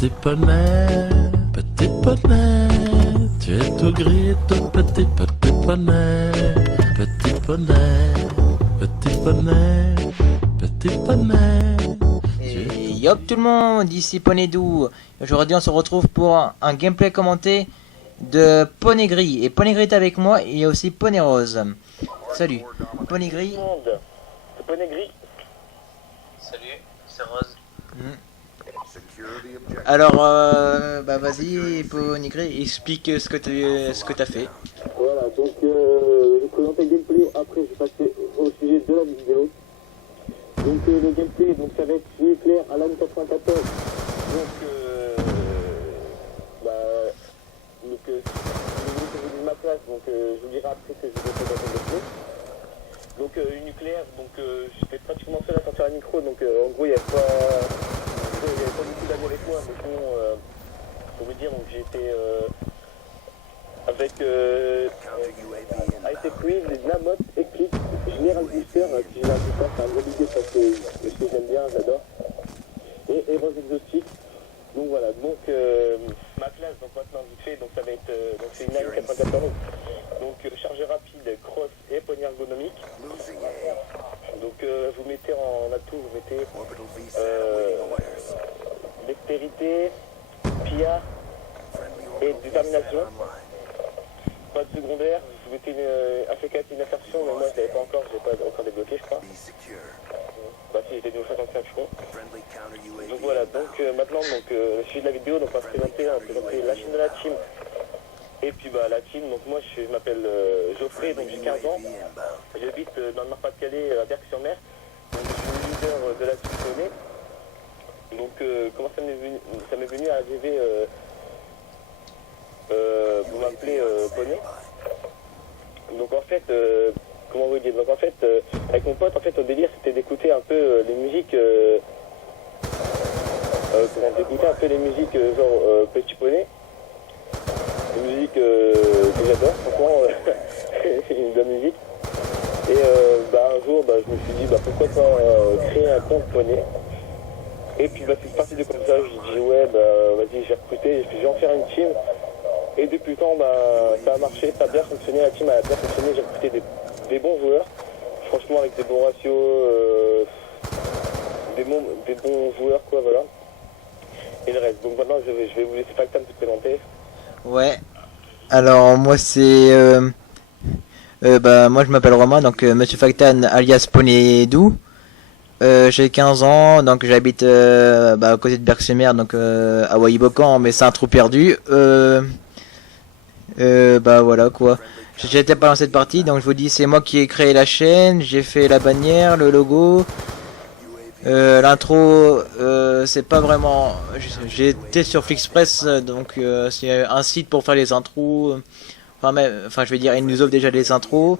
Petit poney, tu es tout gris, tout petit poney, petit poney, petit poney, petit poney. Et yop tout le monde, ici Poney Doux. Aujourd'hui on se retrouve pour un gameplay commenté de Poney Gris. Et Poney Gris est avec moi, il y a aussi Poney Rose. Salut, Poney Gris. C'est Poney Gris. Salut, c'est Rose. Alors, bah vas-y, Poney Gris, explique ce que t'as fait. Voilà, donc je présente le gameplay, après je vais passer au sujet de la vidéo. Donc le gameplay, donc ça va être nucléaire à l'âme 94. Donc si vous voulez que ma place, donc je vous dirai après que je vais présenter le gameplay. Donc une nucléaire, donc j'étais pratiquement seul à sortir la micro, donc en gros il n'y avait pas beaucoup d'amis avec moi, mais sinon pour vous dire, donc j'ai été avec Hightech Quiz, Namot, Eclipse, Général Booster, Général Booster c'est un gros big up parce que j'aime bien, j'adore, et Heroes Exotic. Donc voilà, donc ma classe, donc maintenant vite fait, donc ça va être, donc c'est une AM94, donc charge rapide, cross et poignée ergonomique. Donc vous mettez en atout, vous mettez dextérité, PIA et détermination. Pas de secondaire, vous mettez une AFK, une insertion, mais moi je l'avais pas encore, je l'ai pas encore débloqué je crois. Bah si, j'étais niveau 55 je crois. Donc voilà, donc maintenant donc, le sujet de la vidéo, donc on va présenter la chaîne de la team. Et puis bah la team, donc moi je m'appelle Geoffrey, donc j'ai 15 ans. J'habite dans le Nord-Pas-de-Calais à Berck-sur-Mer. Donc je suis le leader de la team Poney. Donc comment ça m'est venu à arriver, vous m'appelez Poney. Donc en fait, comment vous dire, donc en fait, avec mon pote, en fait, au délire, c'était d'écouter un peu les musiques, genre Petit Poney, des musiques que j'adore, franchement, c'est une bonne musique. Et un jour, je me suis dit, pourquoi pas créer un compte Poney. Et puis c'est parti de comme ça, je dis ouais, vas-y, j'ai recruté, et puis je vais en faire une team. Et depuis le temps, ça a marché, ça a bien fonctionné, la team a bien fonctionné, j'ai recruté des bons joueurs, franchement avec des bons ratios, des bons joueurs quoi, voilà. Et le reste, donc maintenant je vais vous laisser Factam se présenter. Ouais, alors moi c'est... moi je m'appelle Romain, donc Monsieur Factan alias Poney Doux. J'ai 15 ans, donc j'habite à côté de Berck-sur-Mer, donc à Waibocan, mais c'est un trou perdu. Voilà quoi. J'étais pas dans cette partie, donc je vous dis c'est moi qui ai créé la chaîne, j'ai fait la bannière, le logo, l'intro, c'est pas vraiment. J'ai été sur Flixpress, donc c'est un site pour faire les intros. Enfin je vais dire, il nous offre déjà les intros.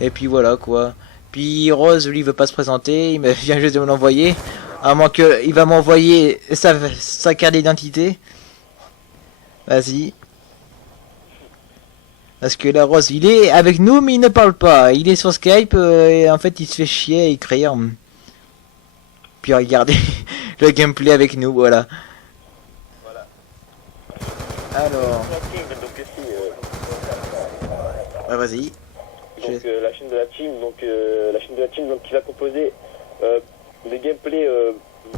Et puis voilà quoi. Puis Rose, lui, veut pas se présenter, il vient juste de me l'envoyer. À moins qu'il va m'envoyer sa carte d'identité. Vas-y. Parce que la Rose, il est avec nous, mais il ne parle pas. Il est sur Skype, et en fait, il se fait chier à écrire. Puis regardez le gameplay avec nous, voilà. Alors... Ouais, vas-y. Donc la chaîne de la team, donc qui va composer des gameplays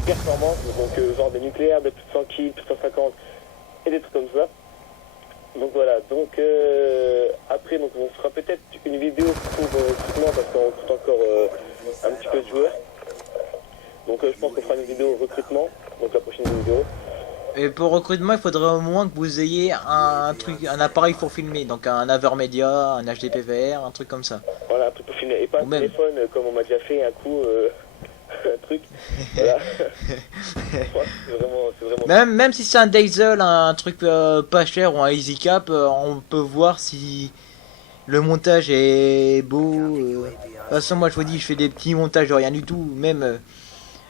performances, donc genre des nucléaires, des plus de 100 kills, plus de 150 et des trucs comme ça. Donc voilà, donc après donc on fera peut-être une vidéo pour recrutement parce qu'on recrute encore un petit peu de joueurs. Donc je pense qu'on fera une vidéo recrutement, donc la prochaine vidéo. Et pour recrutement, il faudrait au moins que vous ayez un appareil pour filmer, donc un Avermedia, un HDPVR, un truc comme ça. Voilà, un truc pour filmer, et pas un téléphone comme on m'a déjà fait un coup, un truc. Voilà. c'est vraiment... Même si c'est un Diesel, un truc pas cher ou un EasyCap, on peut voir si le montage est beau. De toute façon, moi je vous dis, je fais des petits montages de rien du tout, même...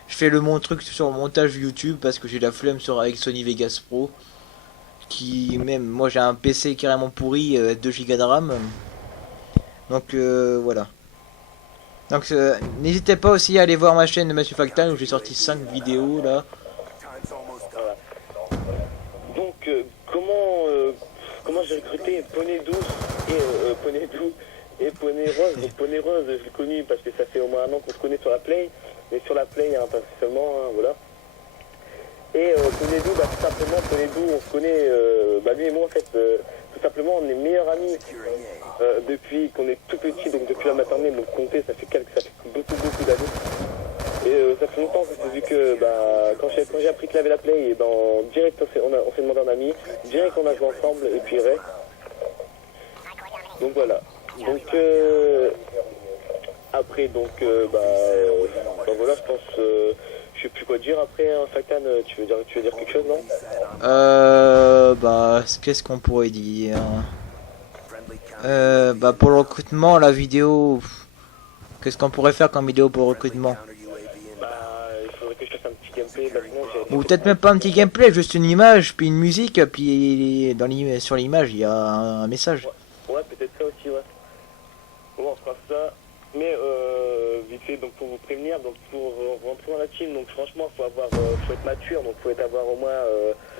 Je fais mon truc sur le montage YouTube parce que j'ai la flemme avec Sony Vegas Pro. Moi j'ai un PC carrément pourri, 2 Go de RAM. Donc voilà. Donc n'hésitez pas aussi à aller voir ma chaîne de Monsieur Factan où j'ai sorti 5 vidéos là. Donc, comment j'ai recruté Poney Douce et Poney Doux et Poney Rose. Donc Poney Rose, je l'ai connu parce que ça fait au moins un an qu'on se connaît sur la Play, mais sur la Play, hein, pas seulement, hein, voilà. Et Poney Doux, tout simplement, Poney Doux, on se connaît, lui et moi en fait, tout simplement, on est meilleurs amis depuis qu'on est tout petit, donc depuis la maternelle, donc compter, ça fait beaucoup d'années. Et ça fait longtemps que vu que quand j'ai appris qu'il avait la Play, et direct on s'est demandé un ami, direct on a joué ensemble et puis Ray. Donc voilà. Donc après voilà, je pense je sais plus quoi dire après, hein, Faktan, tu veux dire quelque chose, non? Qu'est-ce qu'on pourrait dire? Pour le recrutement, la vidéo, qu'est-ce qu'on pourrait faire comme vidéo pour le recrutement? Il faudrait que je fasse un petit gameplay, Ou peut-être même pas un petit gameplay, juste une image, puis une musique, puis sur l'image il y a un message. Ouais, peut-être ça aussi, ouais. Bon, on fera ça. Mais vite fait, donc pour vous prévenir, donc pour rentrer dans la team, donc franchement faut être mature, donc faut avoir au moins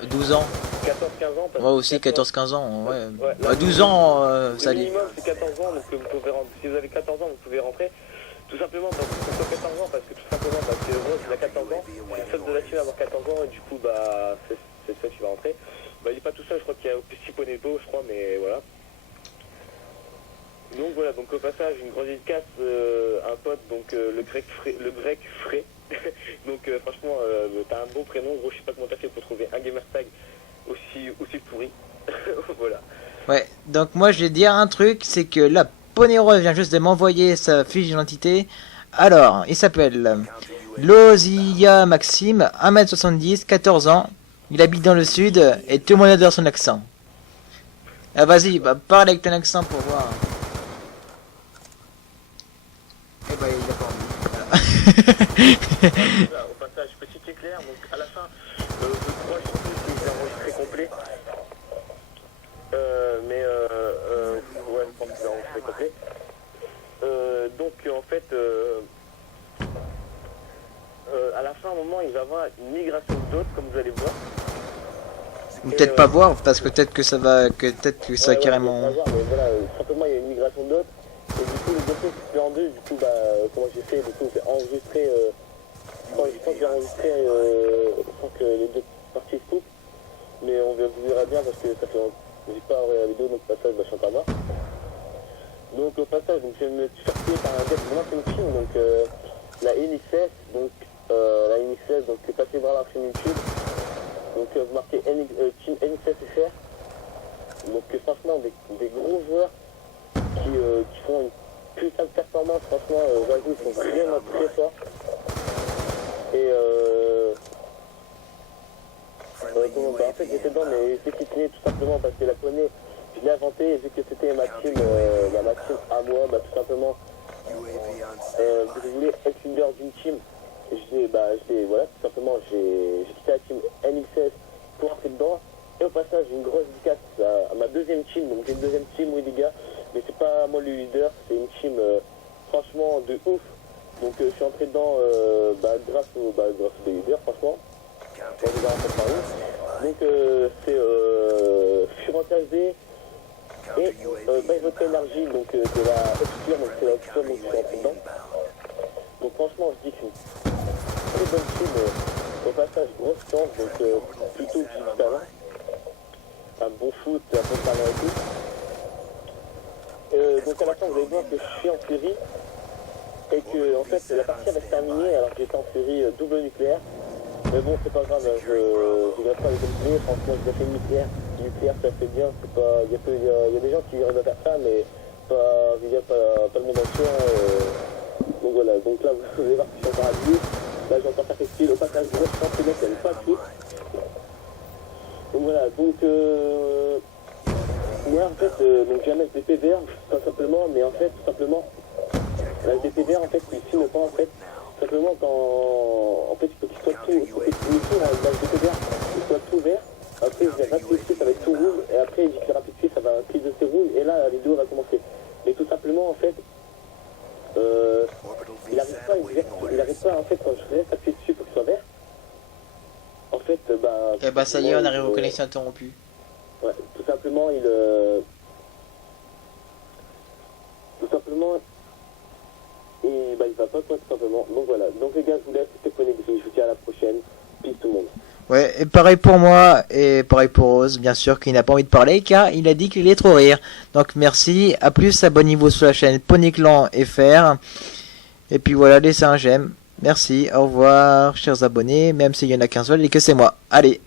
12 ans. 14-15 ans. Ouais, aussi 14-15 ans, ouais. Là, 12 ans, ça le dit. minimum c'est 14 ans, donc vous pouvez si vous avez 14 ans, vous pouvez rentrer. Tout simplement parce que pourquoi 14 ans, parce que Rose il a 14 ans, c'est le seul de la team à avoir 14 ans et du coup c'est ça qui va rentrer. Il n'est pas tout seul, je crois qu'il y a aussi Ponepo, je crois, mais voilà. Donc voilà, donc au passage une grosse dédicace un pote, donc le grec frais. Donc franchement t'as un bon prénom, gros, je sais pas comment t'as fait pour trouver un gamertag aussi pourri. Voilà. Ouais, donc moi je vais dire un truc, c'est que là Ponero vient juste de m'envoyer sa fiche d'identité. Alors, il s'appelle Lozia Maxime, 1m70, 14 ans. Il habite dans le sud et tout le monde adore son accent. Ah vas-y, parle avec ton accent pour voir. Eh il a pas envie. Voilà. Au passage, petit éclair, donc à la fin, je crois que c'est enregistré complet. Ouais, je pense que c'est enregistré complet. Donc en fait, à la fin, à un moment, il va y avoir une migration d'autres, comme vous allez voir. Ou peut-être pas voir, parce que peut-être que ça va, peut-être que ça va carrément. Mais voilà, simplement il y a une migration d'autres. Et du coup, le dossier se fait en deux. Du coup, comment j'ai fait? Du coup, j'ai enregistré. Je pense que j'ai enregistré sans que les deux parties se coupent. Mais vous verrez bien parce que ça fait. J'ai pas envoyé la vidéo, donc au passage, je suis encore mort. Donc au passage, je vais me faire tuer par un gars de mon ancienne team, donc la NXS, donc passez voir la chaîne YouTube. Donc vous marquez Team NXSFR. Donc franchement des gros joueurs qui font une putain de performance, franchement, j'avoue, ils sont vraiment très forts. Et en fait j'étais dedans, mais j'ai quitté tout simplement parce que la Poney, je l'ai inventé, et vu que c'était ma team à moi, tout simplement, je voulais être leader d'une team. Voilà, tout simplement, j'ai quitté la team NXS pour entrer dedans. Et au passage, j'ai une grosse dédicace à ma deuxième team. Donc j'ai une deuxième team, oui les gars, mais c'est pas moi le leader, c'est une team franchement de ouf. Donc je suis entré dedans grâce aux leaders, franchement. Donc c'est Furent HD et Votre Énergie, donc de la Obscure, donc c'est la Obscure, donc je suis entré dedans. Donc franchement, je dis que c'est une très bonne team. Au passage, grosse chance, donc plutôt que du talent. Un bon foot, un bon talent et tout. Donc à la fin, vous allez voir que je suis en série et que en fait la partie va se terminer alors que j'étais en série double nucléaire. Mais bon, c'est pas grave, je regrette pas les nucléaires, franchement, j'ai fait nucléaire, ça fait bien, c'est pas. Il y a des gens qui arrivent à faire ça, mais pas le monde entier. Donc voilà, donc là vous allez voir que je suis encore à 10. Là j'ai encore fait style, au passage, je pense que le mec il n'y avait pas de foot. Donc voilà, donc moi en fait, donc j'ai un SDPVR, tout simplement, mais en fait, tout simplement, la SDPVR en fait, il filme pas en fait. Simplement quand en fait il faut qu'il soit tout, il faut que la SDPVR il soit tout vert. Après je vais rapidifier, ça va être tout rouge, et après il dit que rapidifier ça va clignoter rouge, et là la vidéo va commencer. Mais tout simplement en fait, il arrive pas en fait quand je reste appuyé dessus pour qu'il soit vert. En fait, Et bah ça y est, on arrive aux connexions interrompues. Ouais, tout simplement, il va pas quoi, tout simplement. Donc voilà. Donc les gars, je vous laisse. C'était Ponegri. Je vous dis à la prochaine. Peace tout le monde. Ouais, et pareil pour moi, et pareil pour Rose, bien sûr, qu'il n'a pas envie de parler, car il a dit qu'il allait trop rire. Donc merci, à plus, abonnez-vous sur la chaîne Poneyclan FR. Et puis voilà, laissez un j'aime. Merci, au revoir, chers abonnés, même s'il y en a qu'un seul et que c'est moi. Allez.